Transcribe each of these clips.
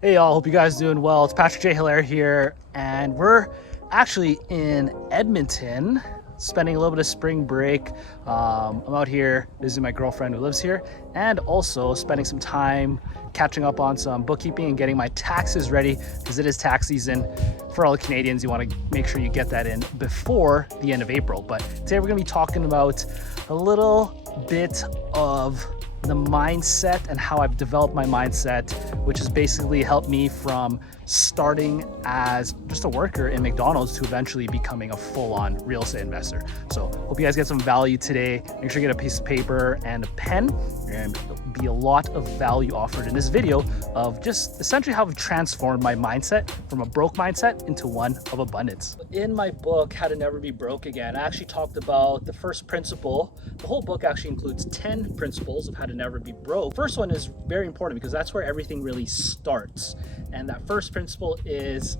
Hey y'all, hope you guys doing well. It's Patrick J. Hilaire here, and we're actually in Edmonton, spending a little bit of spring break. I'm out here visiting my girlfriend who lives here, and also spending some time catching up on some bookkeeping and getting my taxes ready, because it is tax season for all the Canadians. You want to make sure you get that in before the end of April. But today we're going to be talking about a little bit of the mindset and how I've developed my mindset, which has basically helped me from starting as just a worker in McDonald's to eventually becoming a full-on real estate investor. So hope you guys get some value today. Make sure you get a piece of paper and a pen, and there'll be a lot of value offered in this video of just essentially how I've transformed my mindset from a broke mindset into one of abundance. In my book, How to Never Be Broke Again, I actually talked about the first principle. The whole book actually includes 10 principles of how to never be broke. First one is very important because that's where everything really starts. And that first principle is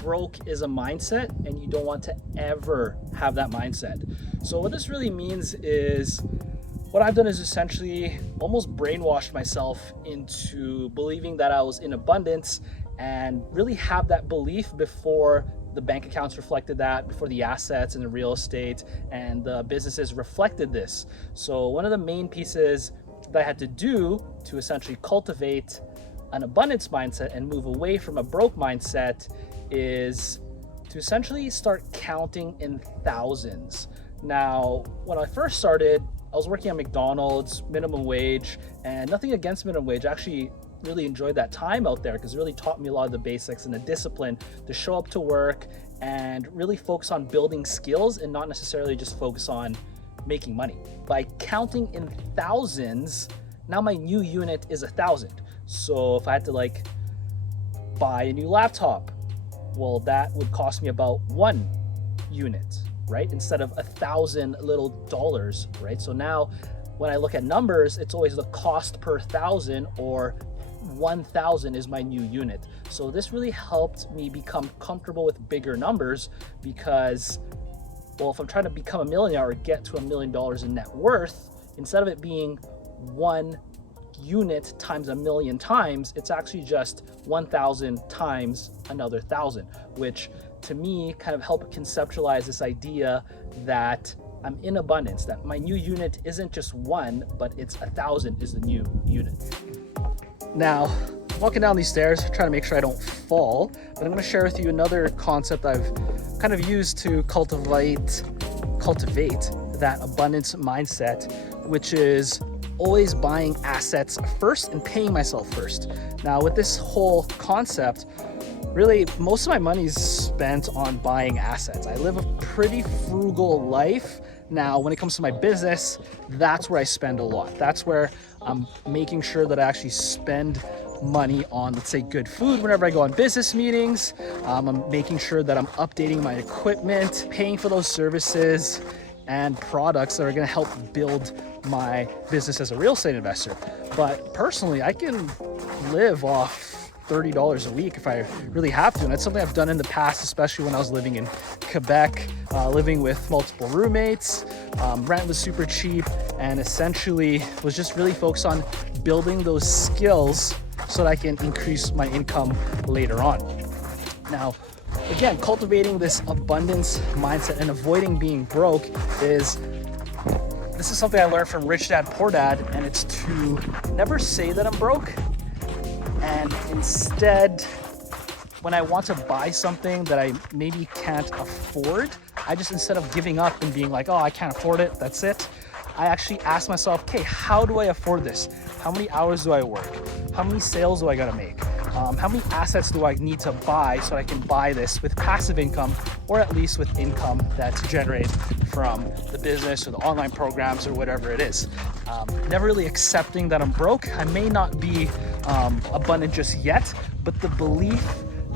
broke is a mindset, and you don't want to ever have that mindset. So what this really means is, what I've done is essentially almost brainwashed myself into believing that I was in abundance, and really have that belief before the bank accounts reflected that, before the assets and the real estate and the businesses reflected this. So one of the main pieces that I had to do to essentially cultivate an abundance mindset and move away from a broke mindset is to essentially start counting in thousands. Now, when I first started, I was working at McDonald's, minimum wage, and nothing against minimum wage. I actually really enjoyed that time out there because it really taught me a lot of the basics and the discipline to show up to work and really focus on building skills and not necessarily just focus on making money. By counting in thousands, now my new unit is 1,000. So if I had to buy a new laptop, well, that would cost me about 1 unit, right? Instead of 1,000 little dollars, right? So now when I look at numbers, it's always the cost per 1,000, or 1,000 is my new unit. So this really helped me become comfortable with bigger numbers because, well, if I'm trying to become a millionaire or get to $1 million in net worth, instead of it being 1 unit times 1,000,000 times, it's actually just 1,000 times another 1,000, which to me kind of helped conceptualize this idea that I'm in abundance, that my new unit isn't just 1, but it's 1,000 is the new unit. Now, walking down these stairs, trying to make sure I don't fall, but I'm going to share with you another concept I've kind of used to cultivate that abundance mindset, which is always buying assets first and paying myself first. Now, with this whole concept, really most of my money is spent on buying assets. I live a pretty frugal life. Now, when it comes to my business, that's where I spend a lot. That's where I'm making sure that I actually spend money on, let's say, good food whenever I go on business meetings. I'm making sure that I'm updating my equipment, paying for those services and products that are going to help build my business as a real estate investor. But personally, I can live off $30 a week if I really have to. And that's something I've done in the past, especially when I was living in Quebec, living with multiple roommates. Rent was super cheap, and essentially was just really focused on building those skills so that I can increase my income later on. Now, again, cultivating this abundance mindset and avoiding being broke this is something I learned from Rich Dad Poor Dad, and it's to never say that I'm broke. And instead, when I want to buy something that I maybe can't afford, I just, instead of giving up and being like, oh, I can't afford it, that's it, I actually ask myself, okay, how do I afford this? How many hours do I work? How many sales do I gotta make? How many assets do I need to buy so I can buy this with passive income, or at least with income that's generated from the business or the online programs or whatever it is. Never really accepting that I'm broke. I may not be abundant just yet, but the belief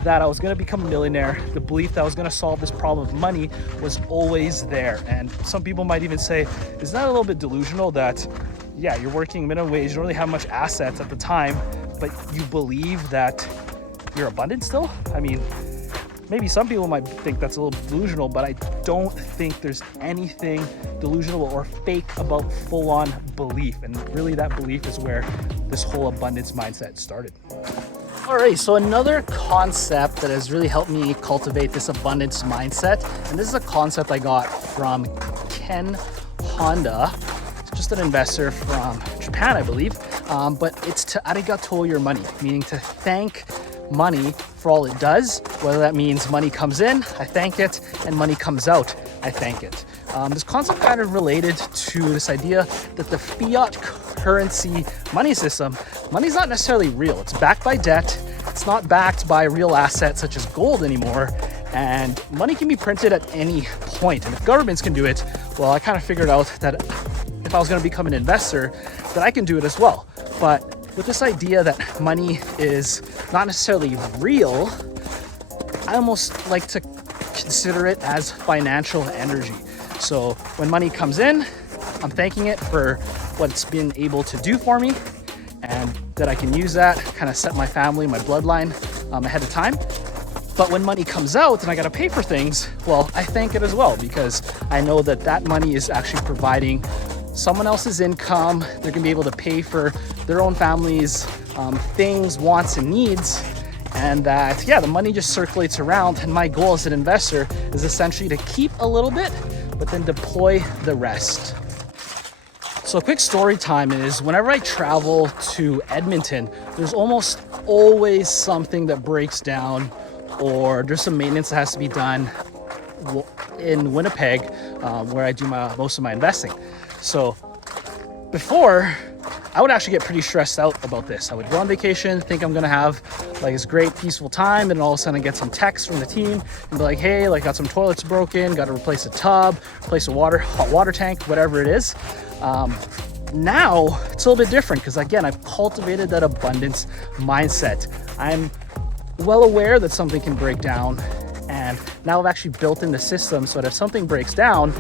that I was going to become a millionaire, the belief that I was going to solve this problem of money was always there. And some people might even say, is that a little bit delusional that, yeah, you're working minimum wage, you don't really have much assets at the time, but you believe that you're abundant still? I mean, maybe some people might think that's a little delusional, but I don't think there's anything delusional or fake about full-on belief. And really that belief is where this whole abundance mindset started. All right, so another concept that has really helped me cultivate this abundance mindset, and this is a concept I got from Ken Honda, just an investor from Japan, I believe, but it's to arigato your money, meaning to thank money for all it does, whether that means money comes in, I thank it, and money comes out, I thank it. This concept kind of related to this idea that the fiat currency money system, money's not necessarily real. It's backed by debt. It's not backed by real assets such as gold anymore. And money can be printed at any point. And if governments can do it, well, I kind of figured out that if I was going to become an investor, that I can do it as well. But with this idea that money is not necessarily real, I almost like to consider it as financial energy. So when money comes in, I'm thanking it for what it's been able to do for me, and that I can use that, kind of set my family, my bloodline ahead of time. But when money comes out and I got to pay for things, well, I thank it as well, because I know that that money is actually providing someone else's income. They're gonna be able to pay for their own families, things, wants, and needs. And that, yeah, the money just circulates around. And my goal as an investor is essentially to keep a little bit, but then deploy the rest. So a quick story time is whenever I travel to Edmonton, there's almost always something that breaks down, or there's some maintenance that has to be done in Winnipeg, where I do most of my investing. So before, I would actually get pretty stressed out about this. I would go on vacation, think I'm gonna have like this great peaceful time, and all of a sudden I get some text from the team and be like, hey, like got some toilets broken, got to replace a tub, replace a hot water tank, whatever it is. Now it's a little bit different because again, I've cultivated that abundance mindset. I'm well aware that something can break down, and now I've actually built in the system so that if something breaks down,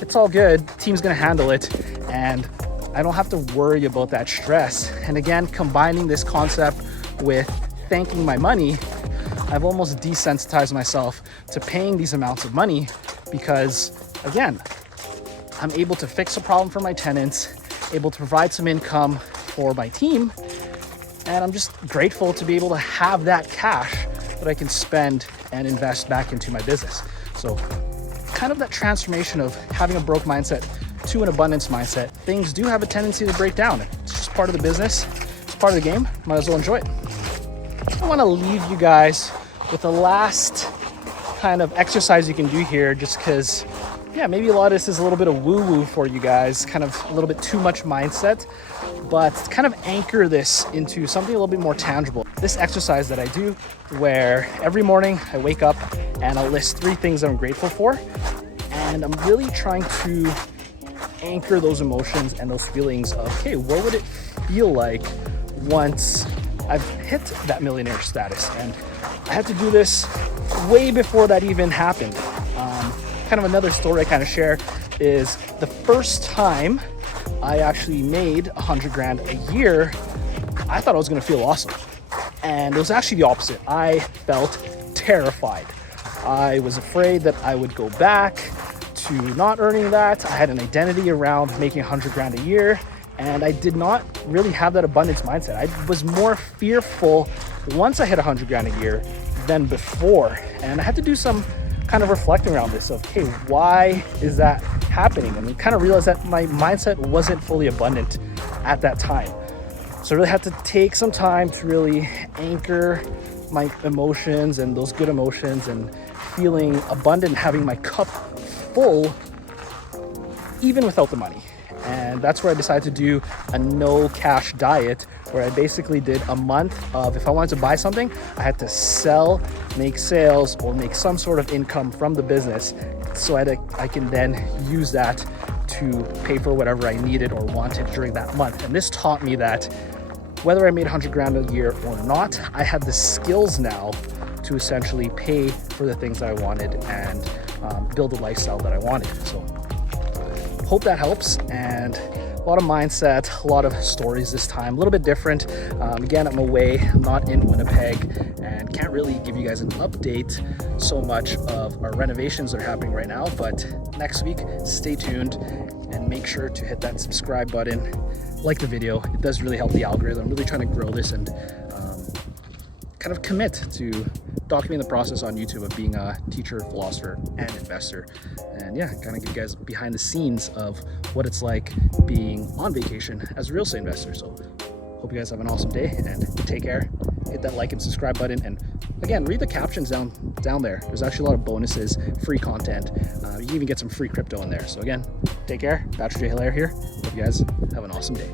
it's all good. The team's gonna handle it, and I don't have to worry about that stress. And again, combining this concept with thanking my money, I've almost desensitized myself to paying these amounts of money because, again, I'm able to fix a problem for my tenants, able to provide some income for my team, and I'm just grateful to be able to have that cash that I can spend and invest back into my business. So kind of that transformation of having a broke mindset to an abundance mindset. Things do have a tendency to break down. It's just part of the business. It's part of the game. Might as well enjoy it. I want to leave you guys with the last kind of exercise you can do here, just because, yeah, maybe a lot of this is a little bit of woo-woo for you guys, kind of a little bit too much mindset, but kind of anchor this into something a little bit more tangible. This exercise that I do, where every morning I wake up and I'll list 3 things that I'm grateful for, and I'm really trying to anchor those emotions and those feelings of, okay, what would it feel like once I've hit that millionaire status? And I had to do this way before that even happened. Kind of another story I kind of share is the first time I actually made 100 grand a year, I thought I was gonna feel awesome. And it was actually the opposite. I felt terrified. I was afraid that I would go back to not earning that. I had an identity around making 100 grand a year, and I did not really have that abundance mindset. I was more fearful once I hit 100 grand a year than before. And I had to do some kind of reflecting around this of, okay, why is that happening? And kind of realized that my mindset wasn't fully abundant at that time. So I really had to take some time to really anchor my emotions and those good emotions and feeling abundant, having my cup full, even without the money. And that's where I decided to do a no cash diet, where I basically did a month of, if I wanted to buy something, I had to sell, make sales, or make some sort of income from the business so I can then use that to pay for whatever I needed or wanted during that month. And this taught me that whether I made 100 grand a year or not, I had the skills now to essentially pay for the things I wanted and build the lifestyle that I wanted. So hope that helps. And a lot of mindset, a lot of stories this time, a little bit different. Again, I'm away, I'm not in Winnipeg, and can't really give you guys an update so much of our renovations that are happening right now. But next week, stay tuned and make sure to hit that subscribe button, like the video. It does really help the algorithm. I'm really trying to grow this and kind of commit to documenting the process on YouTube of being a teacher, philosopher, and investor. And yeah, kind of give you guys behind the scenes of what it's like being on vacation as a real estate investor. So hope you guys have an awesome day and take care. Hit that like and subscribe button. And again, read the captions down there. There's actually a lot of bonuses, free content. You can even get some free crypto in there. So again, take care. Patrick J. Hilaire here. Hope you guys have an awesome day.